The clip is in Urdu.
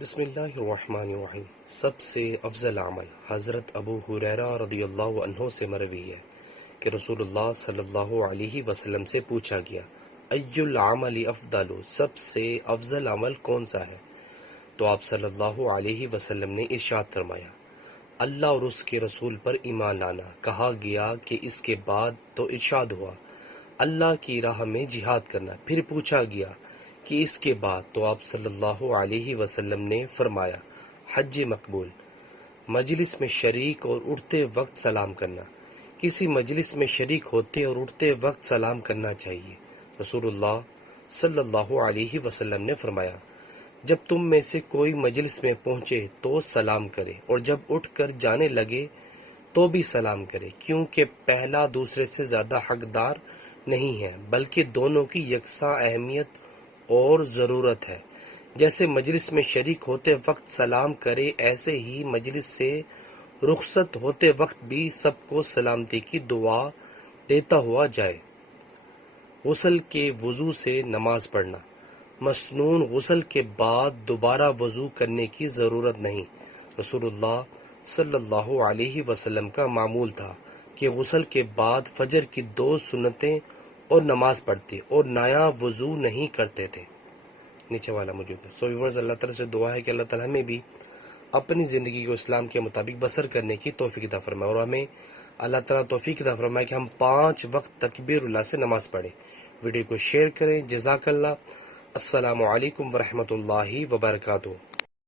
بسم اللہ الرحمن الرحیم۔ سب سے افضل عمل حضرت ابو ہریرہ رضی اللہ عنہ سے مروی ہے کہ رسول اللہ صلی اللہ علیہ وسلم سے پوچھا گیا، ای العمل افضل، سب سے افضل عمل کون سا ہے؟ تو آپ صلی اللہ علیہ وسلم نے ارشاد فرمایا، اللہ اور اس کے رسول پر ایمان لانا۔ کہا گیا کہ اس کے بعد تو ارشاد ہوا، اللہ کی راہ میں جہاد کرنا۔ پھر پوچھا گیا کہ اس کے بعد؟ تو آپ صلی اللہ علیہ وسلم نے فرمایا، حج مقبول، مجلس میں شریک اور اٹھتے وقت سلام کرنا۔ کسی مجلس میں شریک ہوتے اور اٹھتے وقت سلام کرنا چاہیے۔ رسول اللہ صلی اللہ علیہ وسلم نے فرمایا، جب تم میں سے کوئی مجلس میں پہنچے تو سلام کرے، اور جب اٹھ کر جانے لگے تو بھی سلام کرے، کیونکہ پہلا دوسرے سے زیادہ حقدار نہیں ہے، بلکہ دونوں کی یکساں اہمیت اور ضرورت ہے۔ جیسے مجلس میں شریک ہوتے وقت سلام کرے، ایسے ہی مجلس سے رخصت ہوتے وقت بھی سب کو سلامتی کی دعا دیتا ہوا جائے۔ غسل کے وضو سے نماز پڑھنا۔ مسنون غسل کے بعد دوبارہ وضو کرنے کی ضرورت نہیں۔ رسول اللہ صلی اللہ علیہ وسلم کا معمول تھا کہ غسل کے بعد فجر کی 2 سنتیں اور نماز پڑھتے اور نیا وضو نہیں کرتے تھے۔ نیچے والا موجود ہے۔ ویورز، اللہ تعالیٰ سے دعا ہے کہ اللہ تعالیٰ ہمیں بھی اپنی زندگی کو اسلام کے مطابق بسر کرنے کی توفیق عطا فرمائے، اور ہمیں اللہ تعالیٰ توفیق عطا فرمائے کہ ہم 5 وقت تکبیر اللہ سے نماز پڑھیں۔ ویڈیو کو شیئر کریں۔ جزاک اللہ۔ السلام علیکم ورحمۃ اللہ وبرکاتہ۔